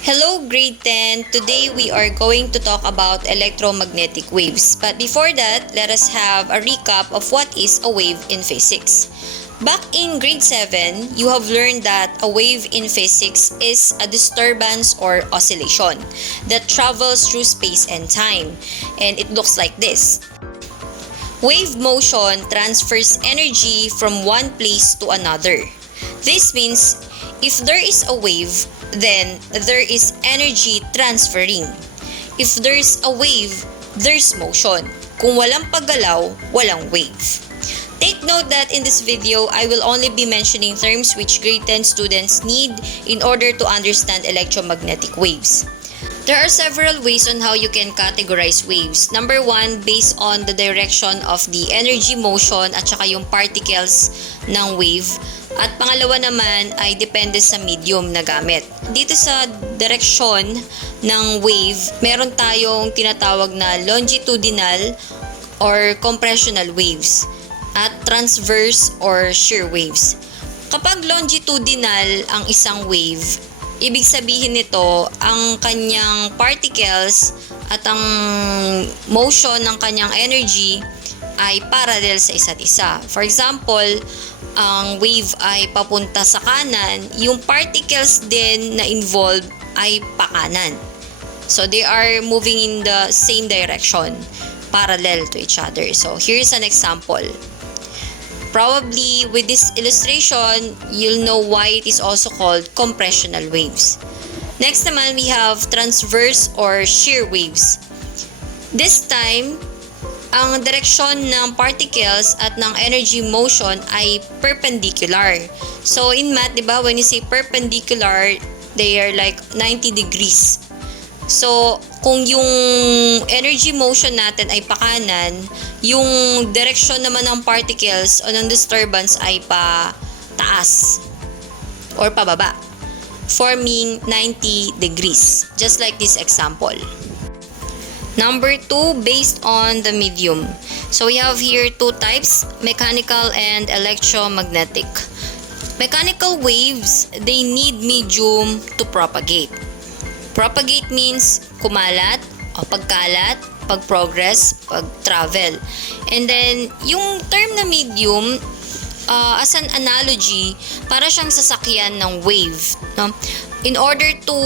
Hello grade 10! Today we are going to talk about electromagnetic waves. But before that, let us have a recap of what is a wave in physics. Back in grade 7, you have learned that a wave in physics is a disturbance or oscillation that travels through space and time. And it looks like this. Wave motion transfers energy from one place to another. This means if there is a wave, then there is energy transferring. If there's a wave, there's motion. Kung walang paggalaw, walang wave. Take note that in this video, I will only be mentioning terms which grade 10 students need in order to understand electromagnetic waves. There are several ways on how you can categorize waves. Number 1, based on the direction of the energy motion at saka yung particles ng wave. At pangalawa naman ay depende sa medium na gamit. Dito sa direksyon ng wave, meron tayong tinatawag na longitudinal or compressional waves at transverse or shear waves. Kapag longitudinal ang isang wave, ibig sabihin nito ang kanyang particles at ang motion ng kanyang energy ay parallel sa isa't isa. For example, ang wave ay papunta sa kanan, yung particles din na involved ay pakanan. So they are moving in the same direction, parallel to each other. So here's an example. Probably with this illustration, you'll know why it is also called compressional waves. Next naman, we have transverse or shear waves. This time, ang direksyon ng particles at ng energy motion ay perpendicular. So in math, di ba, when you say perpendicular, they are like 90 degrees. So kung yung energy motion natin ay pakanan, yung direksyon naman ng particles o ng disturbance ay pa taas or pababa, forming 90 degrees, just like this example. Number 2, based on the medium. So we have here two types, mechanical and electromagnetic. Mechanical waves, they need medium to propagate. Propagate means kumalat o pagkalat, pag-progress, pag-travel. And then, yung term na medium, as an analogy, para siyang sasakyan ng wave. No? In order to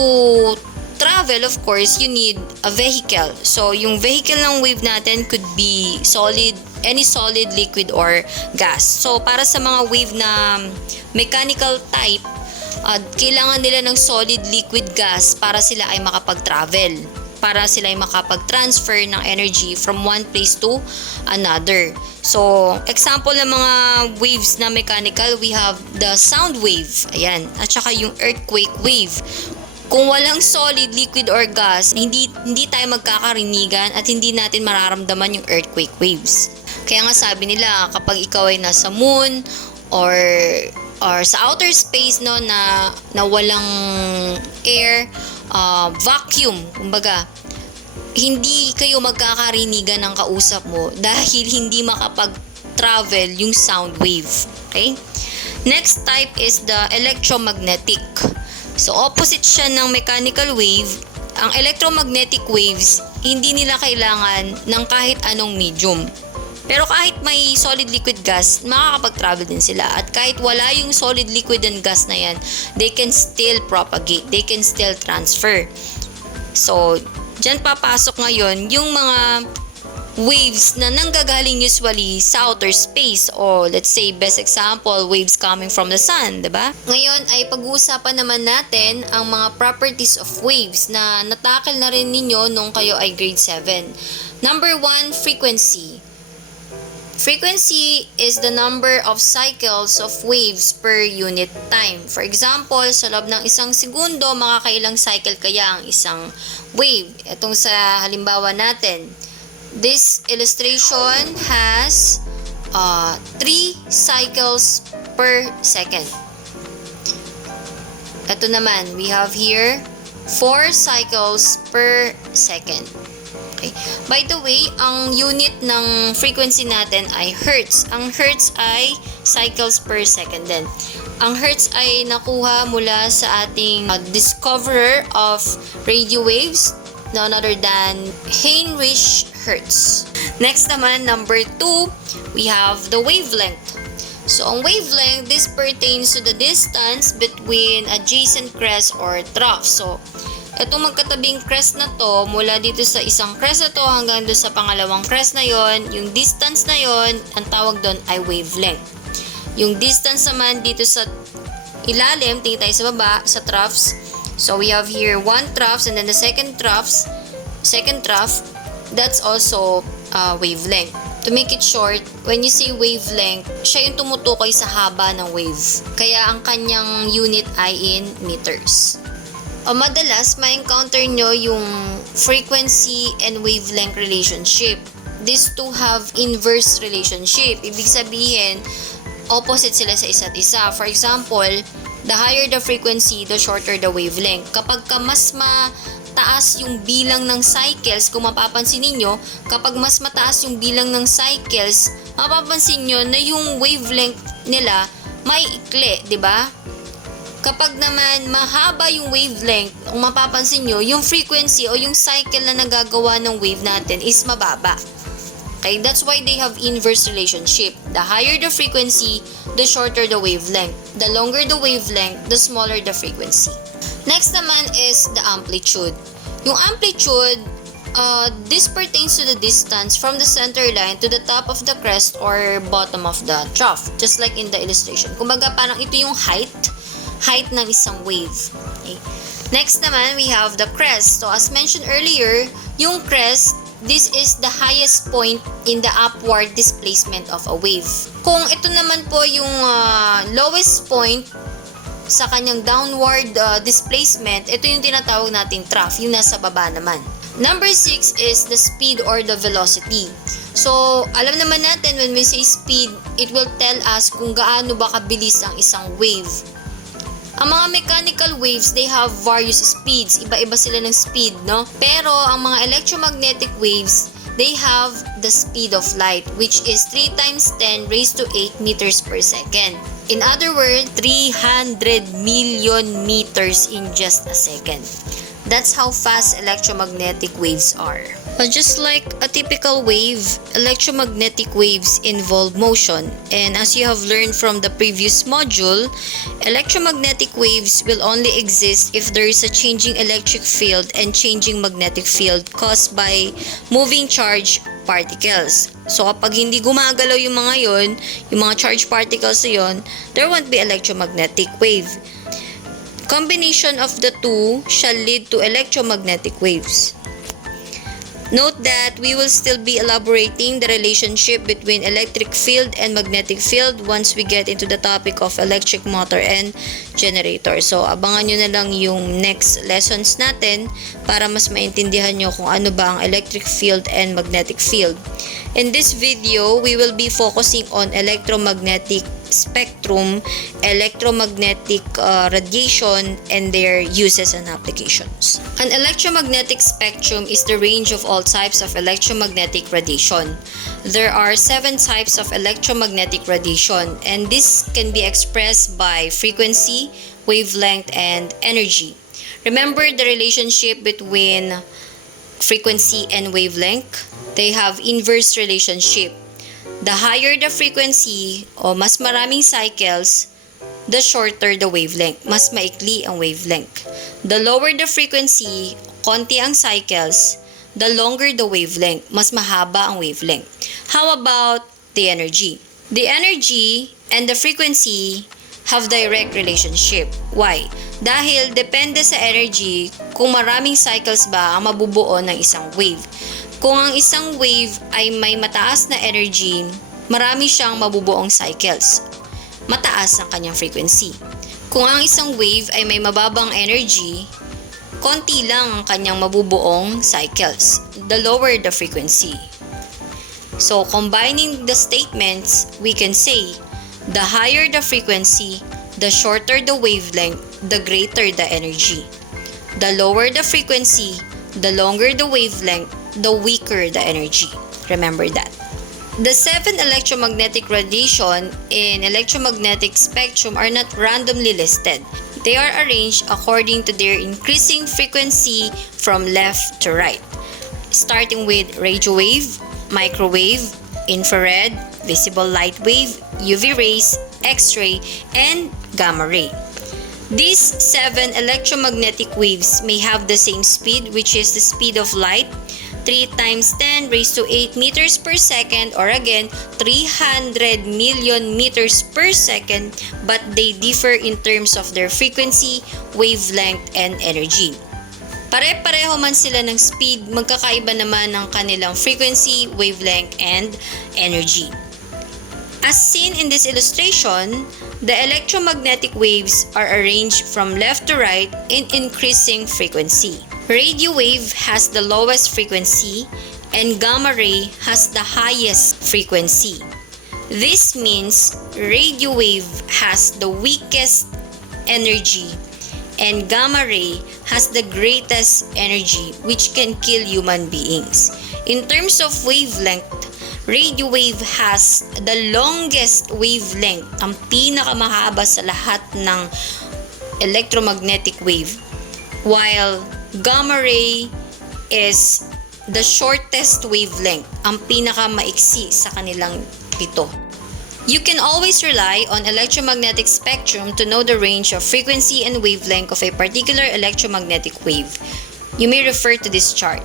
travel, of course, you need a vehicle. So, yung vehicle ng wave natin could be solid, any solid, liquid, or gas. So, para sa mga wave na mechanical type, kailangan nila ng solid, liquid, gas para sila ay makapag-travel. Para sila ay makapag-transfer ng energy from one place to another. So, example ng mga waves na mechanical, we have the sound wave. Ayan. At saka yung earthquake wave. Kung walang solid, liquid, or gas, hindi tayo magkakarinigan at hindi natin mararamdaman yung earthquake waves. Kaya nga sabi nila, kapag ikaw ay nasa moon or sa outer space, no, na walang air, vacuum, kumbaga, hindi kayo magkakarinigan ng kausap mo dahil hindi makapag-travel yung sound wave. Okay? Next type is the electromagnetic. So, opposite siya ng mechanical wave. Ang electromagnetic waves, hindi nila kailangan ng kahit anong medium. Pero kahit may solid, liquid, gas, makakapag-travel din sila. At kahit wala yung solid, liquid, and gas na yan, they can still propagate. They can still transfer. So, dyan papasok ngayon yung mga waves na nanggagaling usually sa outer space, o let's say best example, waves coming from the sun, diba? Ngayon ay pag-uusapan naman natin ang mga properties of waves na natakil na rin ninyo nung kayo ay grade 7. Number 1, frequency. Frequency is the number of cycles of waves per unit time. For example, sa loob ng isang segundo, makakailang cycle kaya ang isang wave. Itong sa halimbawa natin, this illustration has 3 cycles per second. Ito naman, we have here 4 cycles per second. Okay. By the way, ang unit ng frequency natin ay hertz. Ang hertz ay cycles per second din. Ang hertz ay nakuha mula sa ating discoverer of radio waves, none other than Heinrich Hertz. Next naman, number 2, we have the wavelength. So, ang wavelength, this pertains to the distance between adjacent crests or troughs. So, itong magkatabing crest na to, mula dito sa isang crest na to hanggang doon sa pangalawang crest na yon, yung distance na yon, ang tawag doon ay wavelength. Yung distance naman dito sa ilalim, tingin tayo sa baba, sa troughs. So, we have here one troughs and then the second trough, that's also wavelength. To make it short, when you say wavelength, siya yung tumutukoy sa haba ng wave. Kaya ang kanyang unit ay in meters. Madalas, ma-encounter nyo yung frequency and wavelength relationship. These two have inverse relationship. Ibig sabihin, opposite sila sa isa't isa. For example, the higher the frequency, the shorter the wavelength. Kapag mas mataas yung bilang ng cycles, kung mapapansin ninyo, kapag mas mataas yung bilang ng cycles, mapapansin nyo na yung wavelength nila maiikli, di ba? Kapag naman mahaba yung wavelength, kung mapapansin nyo, yung frequency o yung cycle na nagagawa ng wave natin is mababa. Okay, that's why they have inverse relationship. The higher the frequency, the shorter the wavelength. The longer the wavelength, the smaller the frequency. Next naman is the amplitude. Yung amplitude, this pertains to the distance from the center line to the top of the crest or bottom of the trough, just like in the illustration. Kumbaga parang ito yung height ng isang wave. Okay. Next naman, we have the crest. So as mentioned earlier, yung crest, this is the highest point in the upward displacement of a wave. Kung ito naman po yung lowest point sa kanyang downward displacement, ito yung tinatawag nating trough, yung nasa baba naman. Number 6 is the speed or the velocity. So, alam naman natin when we say speed, it will tell us kung gaano ba kabilis ang isang wave. Ang mga mechanical waves, they have various speeds. Iba-iba sila ng speed, no? Pero ang mga electromagnetic waves, they have the speed of light, which is 3 times 10 raised to 8 meters per second. In other words, 300 million meters in just a second. That's how fast electromagnetic waves are. But just like a typical wave, electromagnetic waves involve motion. And as you have learned from the previous module, electromagnetic waves will only exist if there is a changing electric field and changing magnetic field caused by moving charge particles. So kapag hindi gumagalaw yung mga yon, yung mga charged particles na yon, there won't be electromagnetic wave. Combination of the two shall lead to electromagnetic waves. Note that we will still be elaborating the relationship between electric field and magnetic field once we get into the topic of electric motor and generator. So, abangan nyo na lang yung next lessons natin para mas maintindihan nyo kung ano ba ang electric field and magnetic field. In this video, we will be focusing on electromagnetic spectrum, electromagnetic radiation, and their uses and applications. An electromagnetic spectrum is the range of all types of electromagnetic radiation. There are 7 types of electromagnetic radiation, and this can be expressed by frequency, wavelength, and energy. Remember the relationship between frequency and wavelength? They have inverse relationship. The higher the frequency o mas maraming cycles, the shorter the wavelength. Mas maikli ang wavelength. The lower the frequency, konti ang cycles, the longer the wavelength. Mas mahaba ang wavelength. How about the energy? The energy and the frequency have direct relationship. Why? Dahil depende sa energy kung maraming cycles ba ang mabubuo ng isang wave. Kung ang isang wave ay may mataas na energy, marami siyang mabubuong cycles. Mataas ang kanyang frequency. Kung ang isang wave ay may mababang energy, konti lang ang kanyang mabubuong cycles. The lower the frequency. So, combining the statements, we can say, the higher the frequency, the shorter the wavelength, the greater the energy. The lower the frequency, the longer the wavelength, the weaker the energy. Remember that. The 7 electromagnetic radiation in electromagnetic spectrum are not randomly listed. They are arranged according to their increasing frequency from left to right, starting with radio wave, microwave, infrared, visible light wave, UV rays, X-ray, and gamma ray. These 7 electromagnetic waves may have the same speed, which is the speed of light, 3 times 10 raised to 8 meters per second, or again 300 million meters per second, but they differ in terms of their frequency, wavelength, and energy. Pare-pareho man sila ng speed, magkakaiba naman ng kanilang frequency, wavelength, and energy. As seen in this illustration, the electromagnetic waves are arranged from left to right in increasing frequency. Radio wave has the lowest frequency and gamma ray has the highest frequency. This means radio wave has the weakest energy and gamma ray has the greatest energy, which can kill human beings. In terms of wavelength, radio wave has the longest wavelength, ang pinakamahaba sa lahat ng electromagnetic wave, while gamma ray is the shortest wavelength, ang pinakamaiksi sa kanilang pito. You can always rely on electromagnetic spectrum to know the range of frequency and wavelength of a particular electromagnetic wave. You may refer to this chart.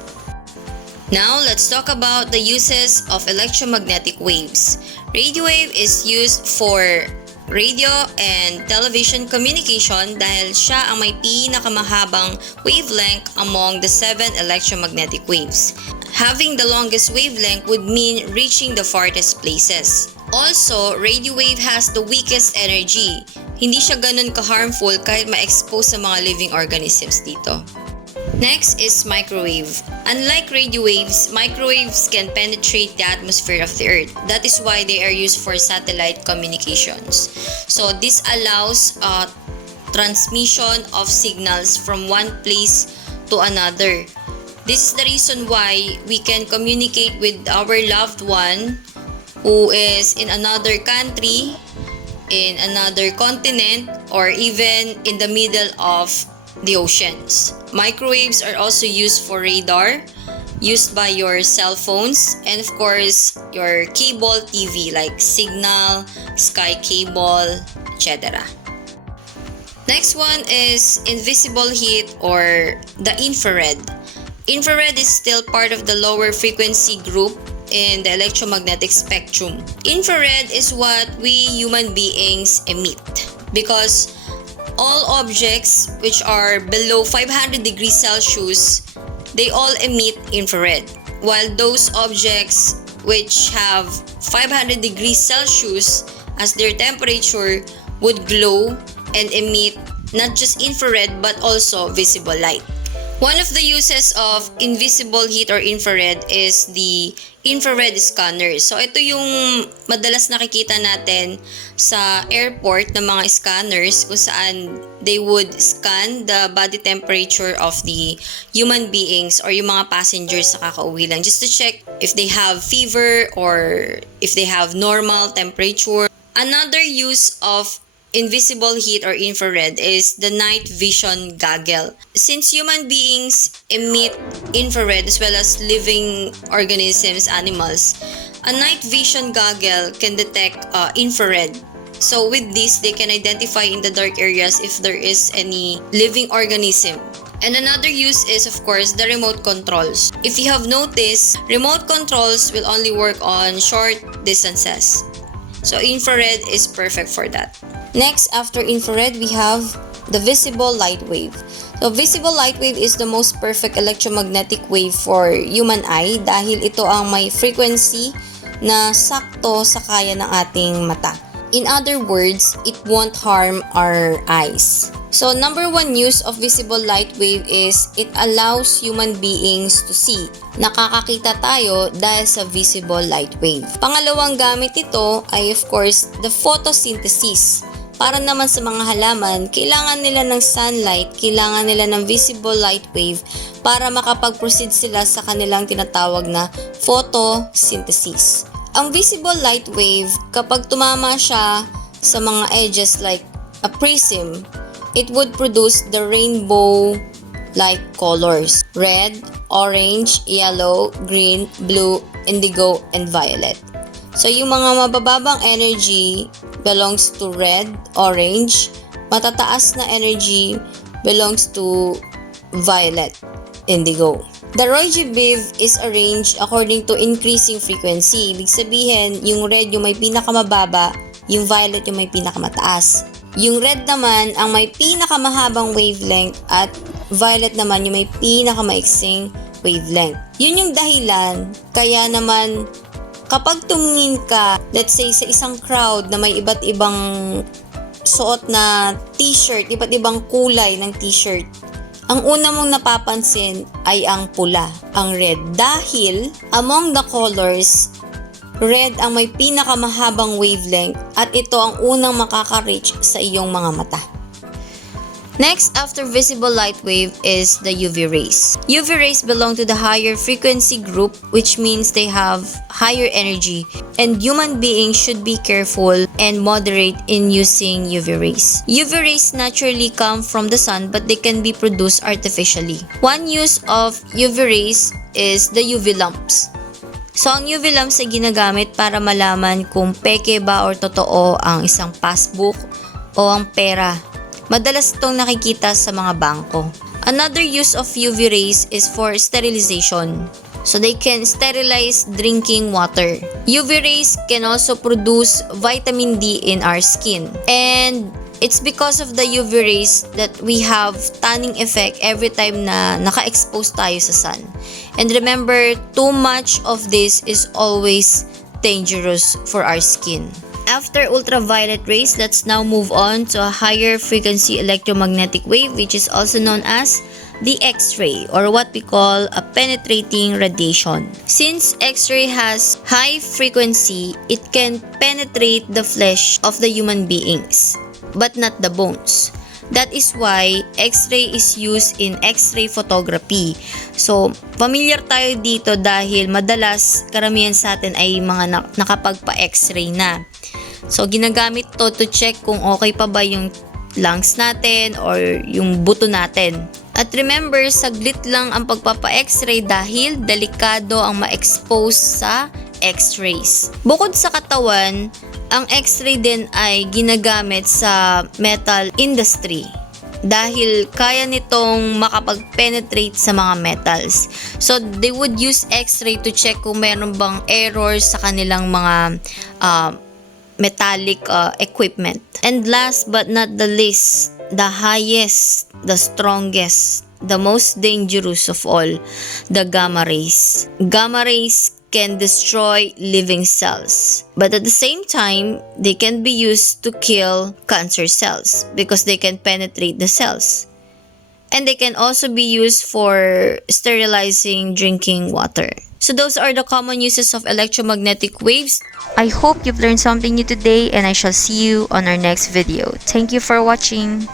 Now, let's talk about the uses of electromagnetic waves. Radio wave is used for radio and television communication dahil siya ang may pinakamahabang wavelength among the 7 electromagnetic waves. Having the longest wavelength would mean reaching the farthest places. Also, radio wave has the weakest energy. Hindi siya ganun ka-harmful kahit ma-expose sa mga living organisms dito. Next is microwave. Unlike radio waves, microwaves can penetrate the atmosphere of the Earth. That is why they are used for satellite communications. So this allows transmission of signals from one place to another. This is the reason why we can communicate with our loved one who is in another country, in another continent, or even in the middle of the oceans. Microwaves are also used for radar, used by your cell phones, and of course, your cable TV like Signal, Sky Cable, etc. Next one is invisible heat or the infrared. Infrared is still part of the lower frequency group in the electromagnetic spectrum. Infrared is what we human beings emit because all objects which are below 500 degrees Celsius, they all emit infrared. While those objects which have 500 degrees Celsius as their temperature would glow and emit not just infrared but also visible light. One of the uses of invisible heat or infrared is the infrared scanner. So ito yung madalas nakikita natin sa airport ng mga scanners kung saan they would scan the body temperature of the human beings or yung mga passengers sa kakauwi lang just to check if they have fever or if they have normal temperature. Another use of invisible heat or infrared is the night vision goggle. Since human beings emit infrared as well as living organisms, animals, a night vision goggle can detect infrared. So with this, they can identify in the dark areas if there is any living organism. And another use is of course the remote controls. If you have noticed, remote controls will only work on short distances. So infrared is perfect for that. Next, after infrared, we have the visible light wave. So visible light wave is the most perfect electromagnetic wave for human eye dahil ito ang may frequency na sakto sa kaya ng ating mata. In other words, it won't harm our eyes. So number one use of visible light wave is it allows human beings to see. Nakakakita tayo dahil sa visible light wave. Pangalawang gamit ito ay of course the photosynthesis. Para naman sa mga halaman, kailangan nila ng sunlight, kailangan nila ng visible light wave para makapag-proceed sila sa kanilang tinatawag na photosynthesis. Ang visible light wave, kapag tumama siya sa mga edges like a prism, it would produce the rainbow-like colors: red, orange, yellow, green, blue, indigo, and violet. So, yung mga mabababang energy belongs to red, orange. Matataas na energy belongs to violet, indigo. The Roy-G wave is arranged according to increasing frequency. Ibig sabihin, yung red yung may pinakamababa, yung violet yung may pinakamataas. Yung red naman ang may pinakamahabang wavelength at violet naman yung may pinakamaiksing wavelength. Yun yung dahilan kaya naman kapag tumingin ka, let's say sa isang crowd na may iba't ibang suot na t-shirt, iba't ibang kulay ng t-shirt, ang una mong napapansin ay ang pula, ang red. Dahil among the colors, red ang may pinakamahabang wavelength at ito ang unang makaka-reach sa iyong mga mata. Next, after visible light wave is the UV rays. UV rays belong to the higher frequency group, which means they have higher energy, and human beings should be careful and moderate in using UV rays. UV rays naturally come from the sun, but they can be produced artificially. One use of UV rays is the UV lamps. So, ang UV lamps ay ginagamit para malaman kung peke ba or totoo ang isang passbook o ang pera. Madalas itong nakikita sa mga bangko. Another use of UV rays is for sterilization. So they can sterilize drinking water. UV rays can also produce vitamin D in our skin. And it's because of the UV rays that we have tanning effect every time na naka-expose tayo sa sun. And remember, too much of this is always dangerous for our skin. After ultraviolet rays, let's now move on to a higher frequency electromagnetic wave, which is also known as the X-ray, or what we call a penetrating radiation. Since X-ray has high frequency, it can penetrate the flesh of the human beings, but not the bones. That is why X-ray is used in X-ray photography. So, familiar tayo dito dahil madalas karamihan sa atin ay mga nakapagpa-X-ray na. So, ginagamit to check kung okay pa ba yung lungs natin or yung buto natin. At remember, saglit lang ang pagpapa-X-ray dahil delikado ang ma-expose sa X-rays. Bukod sa katawan, ang X-ray din ay ginagamit sa metal industry dahil kaya nitong makapag-penetrate sa mga metals. So, they would use X-ray to check kung meron bang errors sa kanilang mga metallic equipment. And last but not the least, the highest, the strongest, the most dangerous of all, the gamma rays. Gamma rays can destroy living cells, but at the same time, they can be used to kill cancer cells because they can penetrate the cells. And they can also be used for sterilizing drinking water. So those are the common uses of electromagnetic waves. I hope you've learned something new today, and I shall see you on our next video. Thank you for watching.